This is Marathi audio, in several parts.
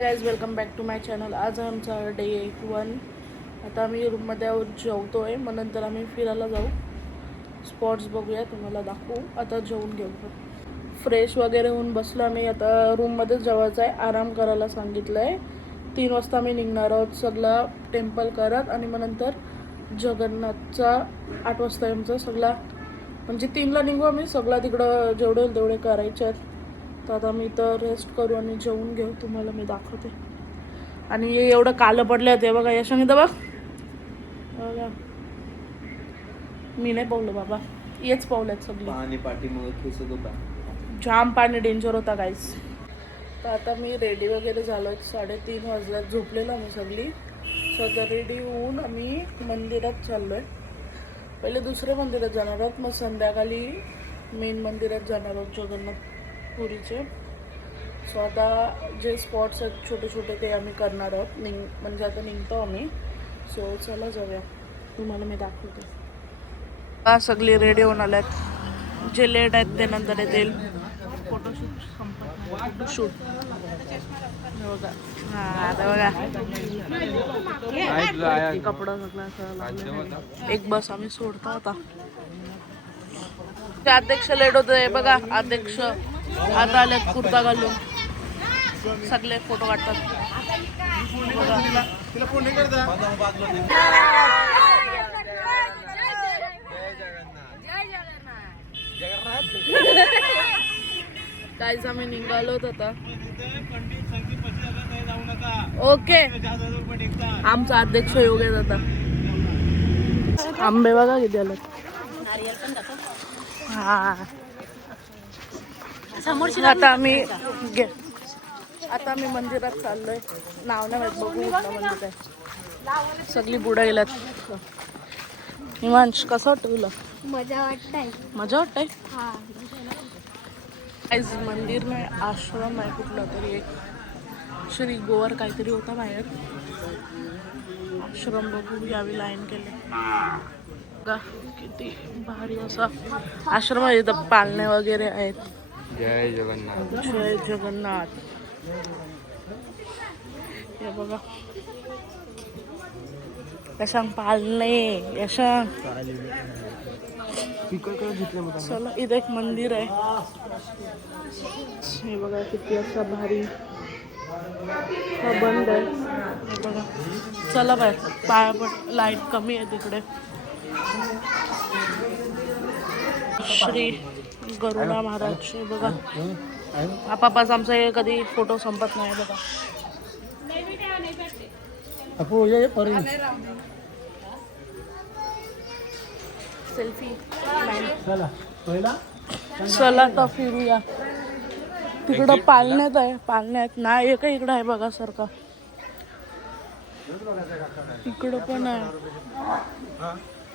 Guys welcome back to my channel. आज आमचा डे 1. आता आम्ही रूममध्ये जेवतो आहे, मग नंतर आम्ही फिरायला जाऊ, स्पॉट्स बघूया, तुम्हाला दाखवू. आता जेवून घेऊ, फ्रेश वगैरे होऊन बसलो आम्ही. आता रूममध्येच जेवायचं आहे, आराम करायला सांगितलं आहे. 3 वाजता आम्ही निघणार आहोत सगळा टेम्पल करत, आणि मग नंतर जगन्नाथचा 8 वाजता आमचा सगळा, म्हणजे 3ला निघू आम्ही. सगळा तिकडं जेवढे होईल तेवढे करायचे आहेत. तर आता मी तर रेस्ट करू आणि जेवून घेऊ, तुम्हाला मी दाखवते. आणि एवढं कालं पडले होते बघा, यशाने तर बघा, मी नाही पावलं बाबा, हेच पावल्यात सगळी. पाणी पाठीमुळे खेचत होता, जाम पाणी डेंजर होता गाईस. तर आता मी रेडी वगैरे झालो, 3:30 वाजल्यात. झोपलेलो आम्ही सगळी. सगळं रेडी होऊन आम्ही मंदिरात चाललो आहे. पहिले दुसऱ्या मंदिरात जाणार आहोत, मग संध्याकाळी मेन मंदिरात जाणार आहोत, जगन्नाथ पुरीचे. सो आता जे स्पॉट्स आहेत छोटे छोटे ते आम्ही करणार आहोत. म्हणजे आता निघतो आम्ही. सो चला जाऊया, तुम्हाला मी दाखवते. हा सगळे रेडी होऊन आल्यात. जे लेट आहेत ते नंतर येतील. फोटोशूट संपत, शूट बघा. हां आता बघा, कपडा सगळा एक बस आम्ही सोडतो आता. ते अध्यक्ष लेट होते बघा. अध्यक्ष आता आल्यात कुर्ता घालून, सगळे फोटो काढतात बघा. काहीच आम्ही निघालोत आता. ओके, आमचा अध्यक्ष योगेश आता. आंबे बघा किती आले. हा आता आम्ही मंदिरात चाललोय. नाव नाही माहित, बघू कुठलं मंदिर आहे. सगळी बुडायलात. हिमांश कसं वाटतं तुला? मजा वाटतंय. मजा वाटतंय. काहीच मंदिर नाही, आश्रम आहे कुठला तरी एक. श्री गोवर काहीतरी होता बाहेर. आश्रम बघू यावी, लाईन केले बघा. किती भारी असा आश्रम आहे. इथं पाळणे वगैरे आहेत. जय जगन्नाथ. जय जगन्नाथ. हे बघा, यशांग पाळणे. यशांग चला, इथं एक मंदिर आहे. हे बघा किती असा भारी. हा बंद आहे. हे बघा, चला बाय, पाया पण लाईट कमी आहे तिकडे. श्री गरुडा महाराज बघा. आपापास आमचा हे कधी फोटो संपत नाही बघा. सेल्फी. चला तर फिरूया. तिकडं पाळण्यात आहे, पाळण्यात नाही एक इकडं आहे बघा सारखा. इकडं पण आहे.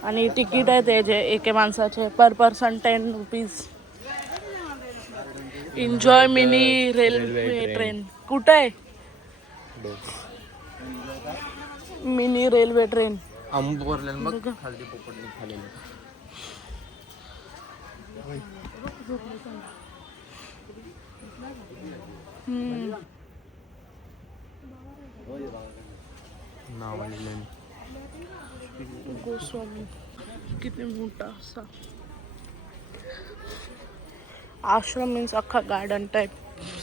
आणि तिकीट आहे त्याचे एके माणसाचे per person 10 rupees. Enjoy mini railway train. कुठं आहे मिनी रेल्वे ट्रेन? गोस्वामी किती मोठा असा आश्रम. मीन्स अख्खा गार्डन टाईप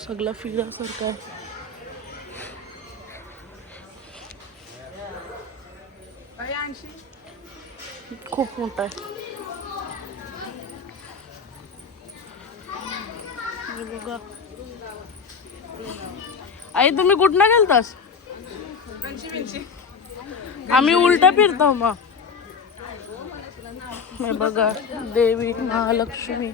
सगळं फिरासारखं आहे. खूप मोठा आहे. बघा. आई तुम्ही कुठनं गेलतास? आम्ही उलटा फिरतो मग. हे बघा, देवी महालक्ष्मी.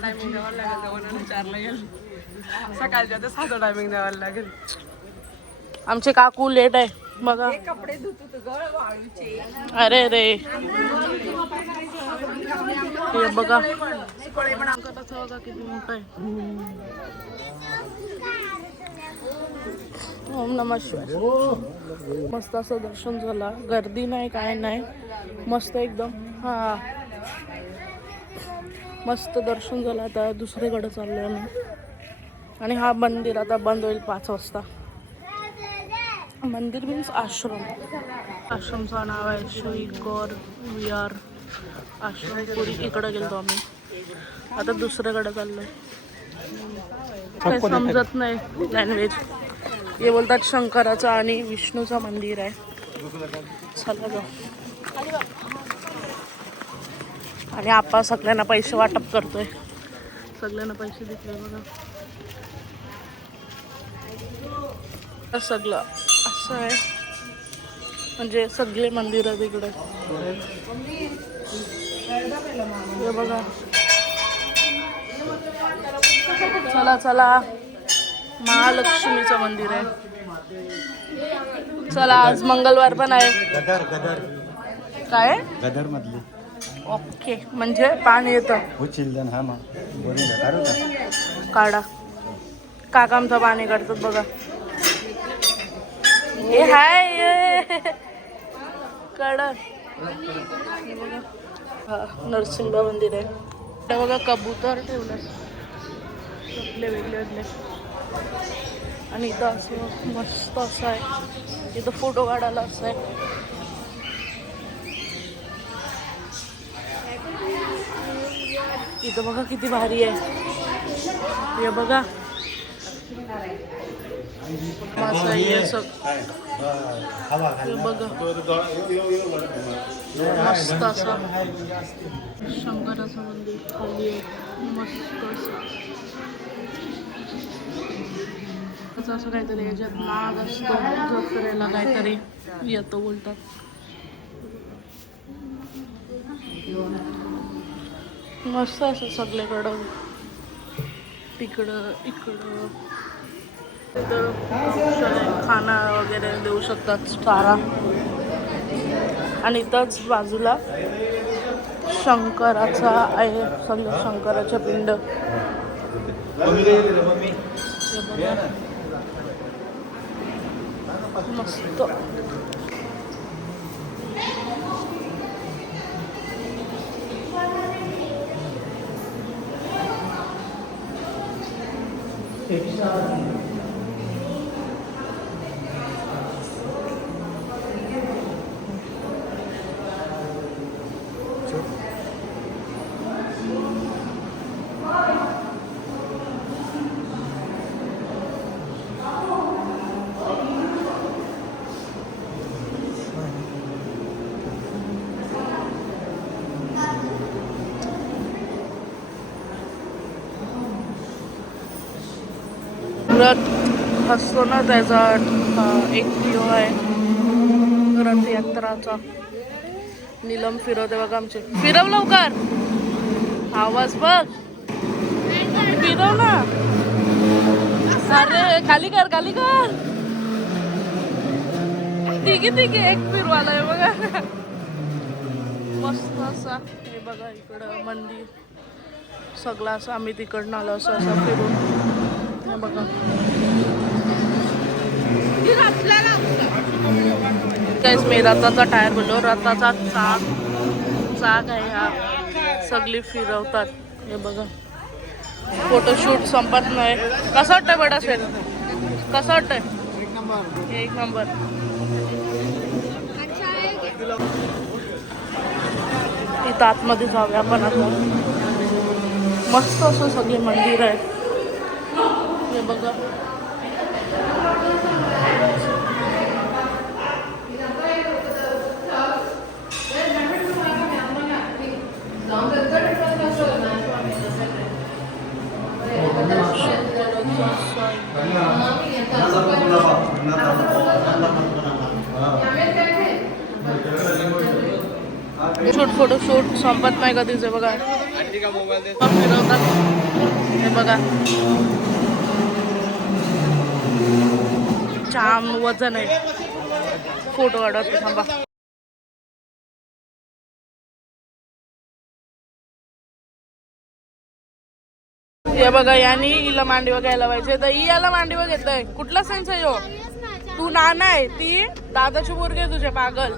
टायमिंग द्यावा लागेल, 4ला गेल सकाळच्या तर 7 टायमिंग द्यावा लागेल. आमचे काकू लेट आहे बघा. कपडे धुत वाळूचे. अरे रे, हे बघा किती मोठं आहे. ओम नमः शिवाय. मस्त असं दर्शन झालं. गर्दी नाही काय नाही, मस्त एकदम. हा मस्त दर्शन झालं. आता दुसरीकडे चाललोय आम्ही. आणि हा मंदिर आता बंद होईल 5 वाजता. मंदिर मीन्स आश्रम. आश्रमचं नाव आहे श्री गौर विहार आश्रम. पुरी इकडे गेलो आम्ही. आता दुसऱ्याकडे चाललोय. काही समजत नाही लँग्वेज. हे बोलतात शंकराचं आणि विष्णूचं मंदिर आहे. चला जाऊ. आणि आपण सगळ्यांना पैसे वाटप करतोय. सगळ्यांना पैसे देतले बघा. सगळं असं आहे म्हणजे सगळे मंदिर तिकडे. हे बघा. चला चला. महालक्ष्मीचं मंदिर आहे. चला आज मंगळवार पण आहे. काय गदर मधली ओके म्हणजे पाणी येतं. चिल्ड्रन हा काढा. काका आमचं पाणी काढतात बघा. हे हाय काढा. हा नरसिंह मंदिर आहे. ते बघा कबूतर ठेवलं वेगळे वेगळे. आणि इथं असं मस्त असं आहे. इथं फोटो काढायला असं आहे. इथं बघा किती भारी आहे. हे बघा मस्त आहे बघा. मस्त असं शंकराचं मंदिर खाली आहे. मस्त असं काहीतरी याच्यात नाग असतो. जत्रेला काहीतरी येतो बोलतात. मस्त असं सगळीकडं तिकडं इकडं. तिथं खाना वगैरे देऊ शकतात चारा. आणि इथंच बाजूला शंकराचा आहे. सगळं शंकराच्या पिंड. मस्त. रथ असतो ना त्याचा एक व्हिडिओ आहे रथयात्राचा. नीलम फिरवते बघा आमचे. फिरव लवकर. आवाज बघ. फिरव ना. अरे खाली कर खाली कर. तिघी एक फिरवालाय बघा. मस्त असा. हे बघा इकडं मंदिर सगळं असं. आम्ही तिकडनं आलो असं असं फिरून. हे बघा काहीच मी रथाचा टायर बोललो. रथाचा चाक आहे हा. सगळी फिरवतात. हे बघा फोटोशूट संपत नाही. कसं वाटतंय बडा सेट? कसं वाटतंय? एक नंबर. इथं आतमध्ये जाऊया आपण आता. मस्त असं सगळे मंदिर आहे. हे बघा फोटोशूट संपत नाही कधीच. बघा फिरवतात. हे बघा जाम वजन आहे. फोटो काढत थांबा. हे बघा यांनी हिला मांडीवर घ्यायला पाहिजे. तर ही याला मांडीवर घेत आहे. कुठला सेन्स आहे हो? तू नाना आहे, ती दादाची मुलगी आहे तुझ्या, पागल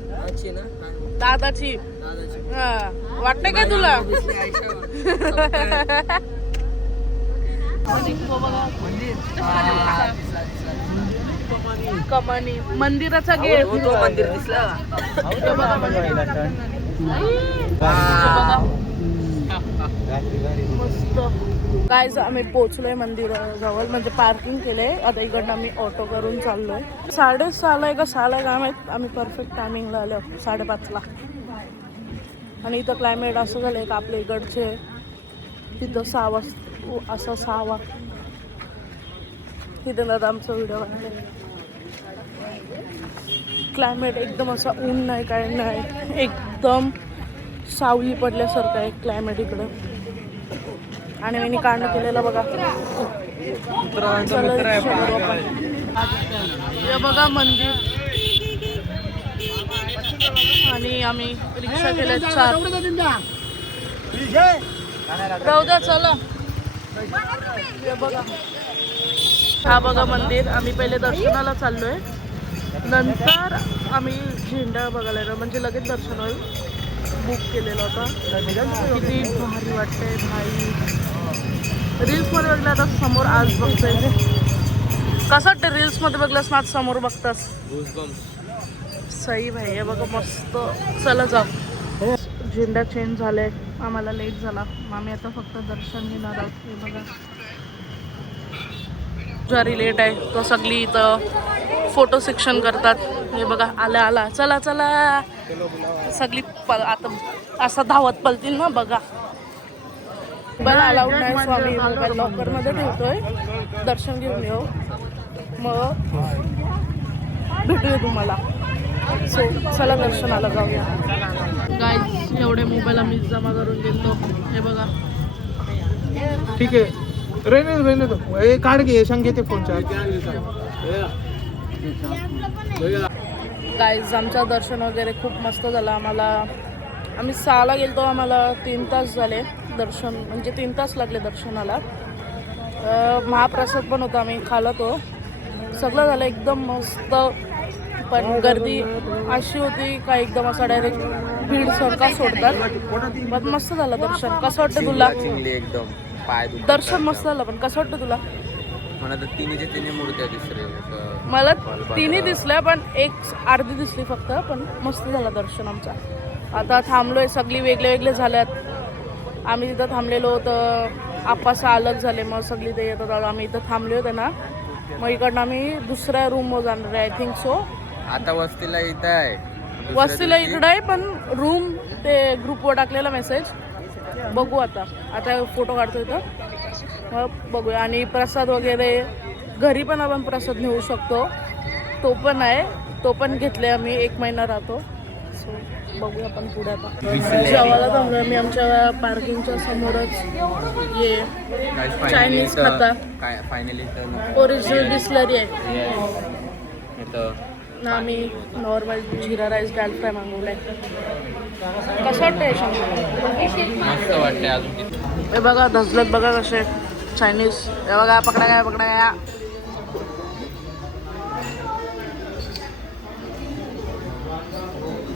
दादाची. हा वाटतंय काय तुला? कमानी मंदिराचा गेट. मंदिर दिसलं मस्त. काय आम्ही पोहोचलोय मंदिराजवळ, म्हणजे पार्किंग केलंय. आता इकडनं आम्ही ऑटो करून चाललोय. 6:30 का 6 काय माहित. आम्ही परफेक्ट टायमिंगला आलो 5:30ला. आणि इथं क्लायमेट असं झालंय का आपल्या इकडचे तिथं 6 वाजता असं 6 वाजता. तिथं दादा आमचा व्हिडिओ बनवले. क्लायमेट एकदम असा ऊन नाही काय नाही, एकदम सावली पडल्यासारखं आहे क्लायमेट इकडं. आणि मी कांड केलेलं बघा. हे बघा मंदिर. आणि आम्ही रिक्षा केल्या 4. राहू द्या चला. हे बघा, हा बघा मंदिर. आम्ही पहिले दर्शनाला चाललोय, नंतर आम्ही झेंडा बघायला येणार, म्हणजे लगेच दर्शन होईल. बुक केलेलं होतं. किती भारी वाटतंय भाई. रील्समध्ये बघलं आता समोर आज बघतोय. कसं वाटतं रील्समध्ये बघलंस ना आज समोर बघतास? सही भाई. हे बघा मस्त. चला जाऊ. झेंडा चेंज झालाय, आम्हाला लेट झाला. आम्ही आता फक्त दर्शन घेणार आहोत. हे बघा जरी लेट आहे तो सगळी इथं फोटो सेक्शन करतात. हे बघा आला आला. चला चला सगळी आता असं धावत पलतील ना. बघा मोबाईल अलाउड नाही, सो आम्ही मोबाईल लॉकरमध्ये ठेवतोय. दर्शन घेऊन येऊ, मग भेटूया तुम्हाला. सो चला दर्शनाला जाऊया. गाईज एवढे मोबाईल आम्ही जमा करून घेतो. हे बघा ठीक आहे. रेने तो हे काढ घे, सांग ते फोन चार्ज. गाईज आमचं दर्शन वगैरे खूप मस्त झालं. आम्ही 6ला गेलो, आम्हाला 3 तास झाले दर्शन, म्हणजे 3 तास लागले दर्शनाला. महाप्रसाद पण होता, आम्ही खाल्ला तो. सगळं झालं एकदम मस्त. पण गर्दी अशी होती का एकदम असं डायरेक्ट भीड सारखा सोडतात. पण मस्त झालं दर्शन. कसं वाटतं तुला? एकदम पाय दर्शन मस्त झालं, पण कसं वाटतं तुला? मला तर तिन्ही मूर्त्या दिसल्या. मला तिन्ही दिसल्या, पण एक अर्धी दिसली फक्त. पण मस्त झालं दर्शन आमचा. आता थांबलोय, सगळी वेगळे वेगळे झाल्यात. आम्ही तिथं थांबलेलो तर आप्पासा अलग झाले, मग सगळी ते येतात. आम्ही इथं थांबले होते ना, मग इकडनं आम्ही दुसऱ्या रूमवर जाणार आहे, आय थिंक सो. आता वस्तीला इथं आहे, वस्तीला इकडं आहे, पण रूम ते ग्रुपवर टाकलेला मेसेज. बघू आता फोटो काढतो इथं, मग बघूया. आणि प्रसाद वगैरे घरी पण आपण प्रसाद नेऊ शकतो, तो पण आहे. तो पण घेतले आम्ही. 1 महिना राहतो. सो बघूया आपण पुढे. आता जेवायला थांबलो मी आमच्या पार्किंगच्या समोरच. ये चायनीज खाता. काय फायनली ओरिजिनल बिस्लरी आहे. इथं आम्ही नॉर्मल जिरा राईस दाल फ्राय मागवलाय. कसं वाटतंय? मस्त वाटतंय. अजून हे बघा धसलत बघा कसे चायनीज. हे बघा पकडा गया.